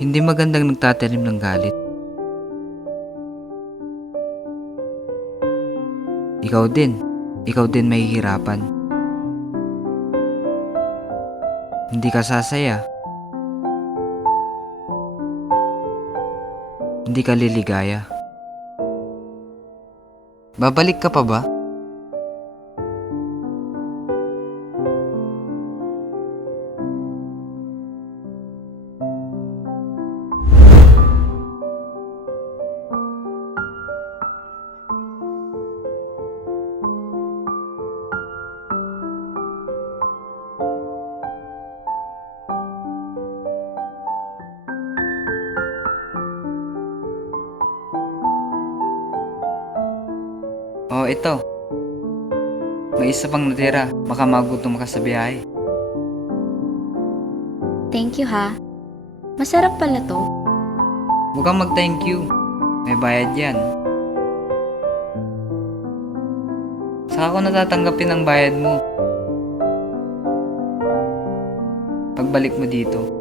Hindi magandang nagtatanim ng galit. Ikaw din mahihirapan. Hindi ka sasaya. Hindi ka liligaya. Babalik ka pa ba? Oh, ito. May isa pang natira. Baka magutom ka sa biyahe. Thank you ha. Masarap pala to. Huwag kang mag-thank you. May bayad yan. Saka ko natatanggapin ang bayad mo. Pagbalik mo dito.